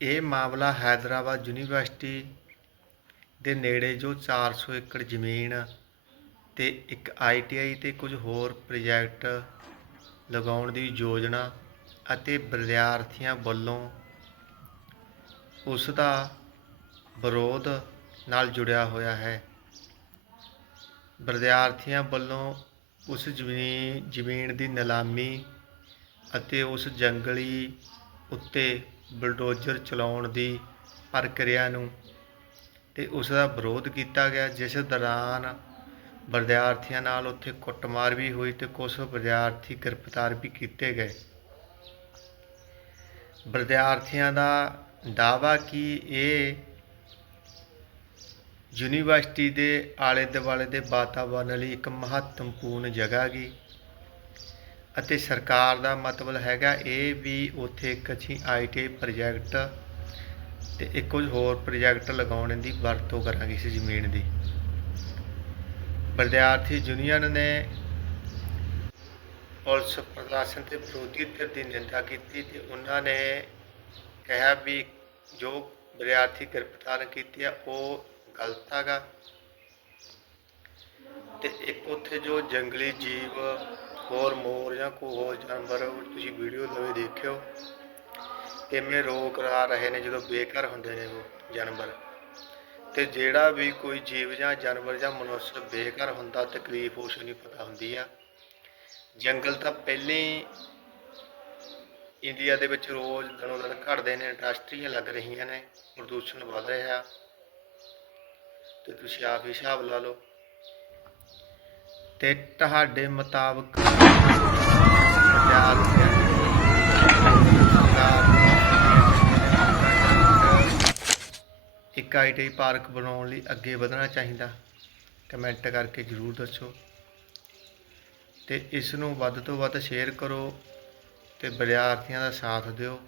ਇਹ ਮਾਮਲਾ ਹੈਦਰਾਬਾਦ ਯੂਨੀਵਰਸਿਟੀ ਦੇ ਨੇੜੇ ਜੋ 400 ਏਕੜ ਜ਼ਮੀਨ ਤੇ ਇੱਕ ਆਈਟੀਆਈ ਤੇ ਕੁਝ ਹੋਰ ਪ੍ਰੋਜੈਕਟ ਲਗਾਉਣ ਦੀ ਯੋਜਨਾ ਅਤੇ ਵਿਦਿਆਰਥੀਆਂ ਵੱਲੋਂ ਉਸ ਦਾ ਵਿਰੋਧ ਨਾਲ ਜੁੜਿਆ ਹੋਇਆ ਹੈ। ਵਿਦਿਆਰਥੀਆਂ ਵੱਲੋਂ ਉਸ ਜ਼ਮੀਨ ਜ਼ਮੀਨ ਦੀ ਨਿਲਾਮੀ ਅਤੇ ਉਸ ਜੰਗਲੀ ਉੱਤੇ ਬਲਡੋਜ਼ਰ ਚਲਾਉਣ ਦੀ ਪ੍ਰਕਿਰਿਆ ਨੂੰ ਅਤੇ ਉਸ ਦਾ ਵਿਰੋਧ ਕੀਤਾ ਗਿਆ, ਜਿਸ ਦੌਰਾਨ ਵਿਦਿਆਰਥੀਆਂ ਨਾਲ ਉੱਥੇ ਕੁੱਟਮਾਰ ਵੀ ਹੋਈ ਅਤੇ ਕੁਝ ਵਿਦਿਆਰਥੀ ਗ੍ਰਿਫਤਾਰ ਵੀ ਕੀਤੇ ਗਏ। ਵਿਦਿਆਰਥੀਆਂ ਦਾ ਦਾਅਵਾ ਕਿ ਇਹ ਯੂਨੀਵਰਸਿਟੀ ਦੇ ਆਲੇ ਦੁਆਲੇ ਦੇ ਵਾਤਾਵਰਣ ਲਈ ਇੱਕ ਮਹੱਤਵਪੂਰਨ ਜਗ੍ਹਾ ਗਈ ਅਤੇ ਸਰਕਾਰ ਦਾ ਮਤਲਬ ਹੈਗਾ ਇਹ ਵੀ ਉੱਥੇ ਇੱਕ ਅਸੀਂ ਆਈਟੀ ਪ੍ਰੋਜੈਕਟ ਤੇ ਇੱਕ ਕੁਝ ਹੋਰ ਪ੍ਰੋਜੈਕਟ ਲਗਾਉਣ ਦੀ ਵਰਤੋਂ ਕਰਾਂਗੇ ਇਸ ਜ਼ਮੀਨ ਦੀ। ਵਿਦਿਆਰਥੀ ਯੂਨੀਅਨ ਨੇ ਪੁਲਿਸ ਪ੍ਰਸ਼ਾਸਨ ਤੇ ਵਿਰੋਧੀ ਧਿਰ ਦੀ ਨਿੰਦਾ ਕੀਤੀ ਤੇ ਉਹਨਾਂ ਨੇ ਕਿਹਾ ਵੀ ਜੋ ਵਿਦਿਆਰਥੀ ਗ੍ਰਿਫਤਾਰ ਕੀਤੇ ਆ, ਉਹ ਗਲਤ ਹੈਗਾ। ਤੇ ਇੱਕ ਉੱਥੇ ਜੋ ਜੰਗਲੀ ਜੀਵ ਹੋਰ ਮੋਰ ਜਾਂ ਕੋਈ ਹੋਰ ਜਾਨਵਰ ਤੁਸੀਂ ਵੀਡੀਓ ਲਵੇ ਦੇਖਿਓ। ਕਿਵੇਂ ਰੋਕ ਲਾ ਰਹੇ ਨੇ ਜਦੋਂ ਬੇਘਰ ਹੁੰਦੇ ਨੇ ਉਹ ਜਾਨਵਰ। ਤੇ ਜਿਹੜਾ ਵੀ ਕੋਈ ਜੀਵ ਜਾਂ ਜਾਨਵਰ ਜਾਂ ਮਨੁੱਖ ਬੇਘਰ ਹੁੰਦਾ, ਤਕਲੀਫ ਉਸ ਨੂੰ ਪਤਾ ਹੁੰਦੀ ਆ। ਜੰਗਲ ਤਾਂ ਪਹਿਲੇ ਹੀ ਇੰਡੀਆ ਦੇ ਵਿੱਚ ਰੋਜ਼ ਦਿਨੋਂ ਦਿਨ ਘਟਦੇ ਨੇ, ਇੰਡਸਟਰੀਆਂ ਲੱਗ ਰਹੀਆਂ ਨੇ, ਪ੍ਰਦੂਸ਼ਣ ਵੱਧ ਰਿਹਾ। ਤੇ ਤੁਸੀਂ ਆਪ ਹੀ ਹਿਸਾਬ ਲਾ ਲਓ। ਤੇ ਤੁਹਾਡੇ ਮੁਤਾਬਕ ਵਿਦਿਆਰਥੀਆਂ ਨੂੰ ਸਰਕਾਰ ਇੱਕ ਆਈਟੀ ਪਾਰਕ ਬਣਾਉਣ ਲਈ ਅੱਗੇ ਵਧਣਾ ਚਾਹੀਦਾ, ਕਮੈਂਟ ਕਰਕੇ ਜਰੂਰ ਦੱਸੋ। ਤੇ ਇਸ ਨੂੰ ਵੱਧ ਤੋਂ ਵੱਧ ਸ਼ੇਅਰ ਕਰੋ ਤੇ ਵਿਦਿਆਰਥੀਆਂ ਦਾ ਸਾਥ ਦਿਓ।